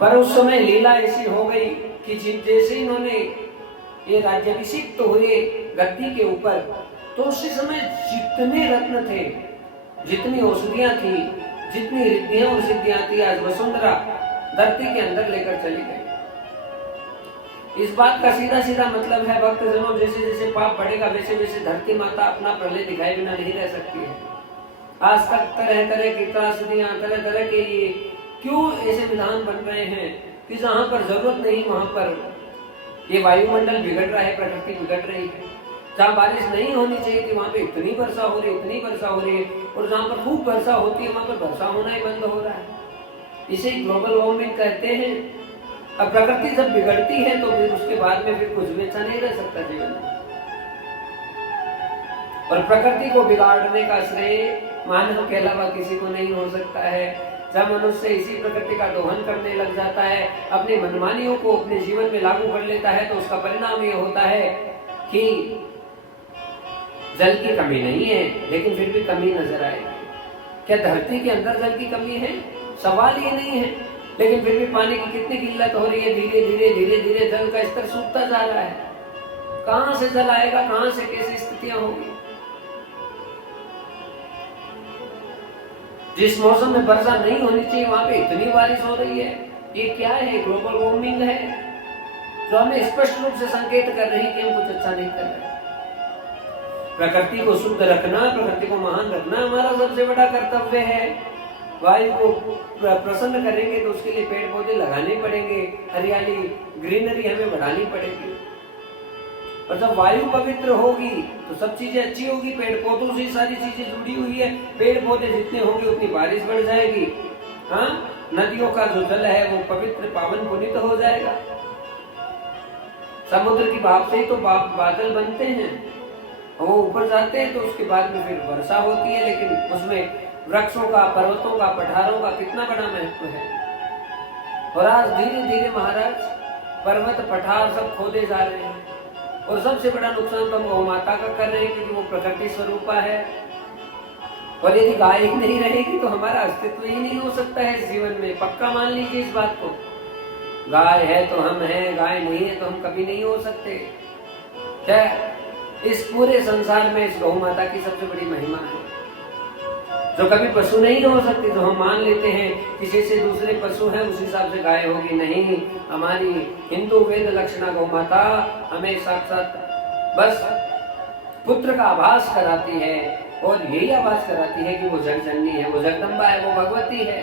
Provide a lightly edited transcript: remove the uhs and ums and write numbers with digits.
पर उस समय लीला ऐसी हो गई कि जैसे इन्होंने ये राज्याभिषिक्त हुए गद्दी के ऊपर, तो उसी समय जितने रत्न थे, जितनी औषधियां थी, जितनी रिद्धियां और सिद्धियां थी, आज वसुंधरा धरती के अंदर लेकर चली गई। इस बात का सीधा सीधा मतलब है भक्तजनों, जैसे जैसे पाप बढ़ेगा वैसे वैसे धरती माता अपना प्रलय दिखाए बिना नहीं रह सकती है। आज तक तरह तरह की त्रासदियां, तरह तरह के ये क्यों ऐसे विधान बन रहे हैं कि जहां पर जरूरत नहीं वहां पर ये वायुमंडल बिगड़ रहा है, प्रकृति बिगड़ रही है। जहाँ बारिश नहीं होनी चाहिए थी वहां पे इतनी वर्षा हो रही, इतनी वर्षा हो रही है, और जहां पर खूब वर्षा होती है वहां पर वर्षा होना ही बंद हो रहा है। इसे ग्लोबल वार्मिंग कहते हैं। अब प्रकृति जब बिगड़ती है तो फिर उसके बाद में फिर कुछ भी अच्छा नहीं रह सकता जीवन में। और प्रकृति को बिगाड़ने का श्रेय मानव के अलावा किसी को नहीं हो सकता है। जब मनुष्य इसी प्रकृति का दोहन करने लग जाता है, अपनी मनमानियों को अपने जीवन में लागू कर लेता है, तो उसका परिणाम ये होता है कि जल की कमी नहीं है, लेकिन फिर भी कमी नजर आएगी। क्या धरती के अंदर जल की कमी है? सवाल ये नहीं है, लेकिन फिर भी पानी की कितनी किल्लत हो रही है। धीरे धीरे धीरे धीरे जल का स्तर सूखता जा रहा है। कहां से जल आएगा, कहां से कैसी स्थितियां होगी? जिस मौसम में वर्षा नहीं होनी चाहिए वहां पे इतनी बारिश हो रही है। ये क्या है? ग्लोबल वार्मिंग है, जो हमें स्पष्ट रूप से संकेत कर रही है कि हम कुछ अच्छा नहीं कर रहे। प्रकृति को शुद्ध रखना, प्रकृति को महान रखना हमारा सबसे बड़ा कर्तव्य है। वायु को प्रसन्न करेंगे तो उसके लिए पेड़ पौधे लगाने पड़ेंगे, हरियाली ग्रीनरी हमें बढ़ानी पड़ेगी। और जब वायु पवित्र होगी तो सब चीजें अच्छी होगी। पेड़ पौधों से सारी चीजें जुड़ी हुई है। पेड़ पौधे जितने होंगे उतनी बारिश बढ़ जाएगी। हाँ, नदियों का जो जल है वो पवित्र पावन पुनीत हो जाएगा। समुद्र की भाप से ही तो बादल बनते हैं, वो ऊपर जाते हैं तो उसके बाद में फिर वर्षा होती है। लेकिन उसमें वृक्षों का, पर्वतों का, पठारों का कितना बड़ा महत्व है। और आज धीरे धीरे महाराज पर्वत पठार सब खोदे जा रहे हैं, और सबसे बड़ा नुकसान तो हम गौ माता का कर रहे हैं, क्योंकि वो प्रकृति स्वरूपा है। और यदि गाय ही नहीं रहेगी तो हमारा अस्तित्व ही नहीं हो सकता है इस जीवन में। पक्का मान लीजिए इस बात को। गाय है तो हम हैं, गाय नहीं है तो हम कभी नहीं हो सकते। क्या इस पूरे संसार में इस गौ माता की सबसे बड़ी महिमा है, जो कभी पशु नहीं हो सकती। जो हम मान लेते हैं किसी से दूसरे पशु हैं उस हिसाब से गाय होगी, नहीं। हमारी हिंदू वेद लक्षणा गौ माता हमें साक्षात बस पुत्र का आभास कराती है, और यही आभास कराती है कि वो जगजननी है, वो जगदम्बा है, वो भगवती है।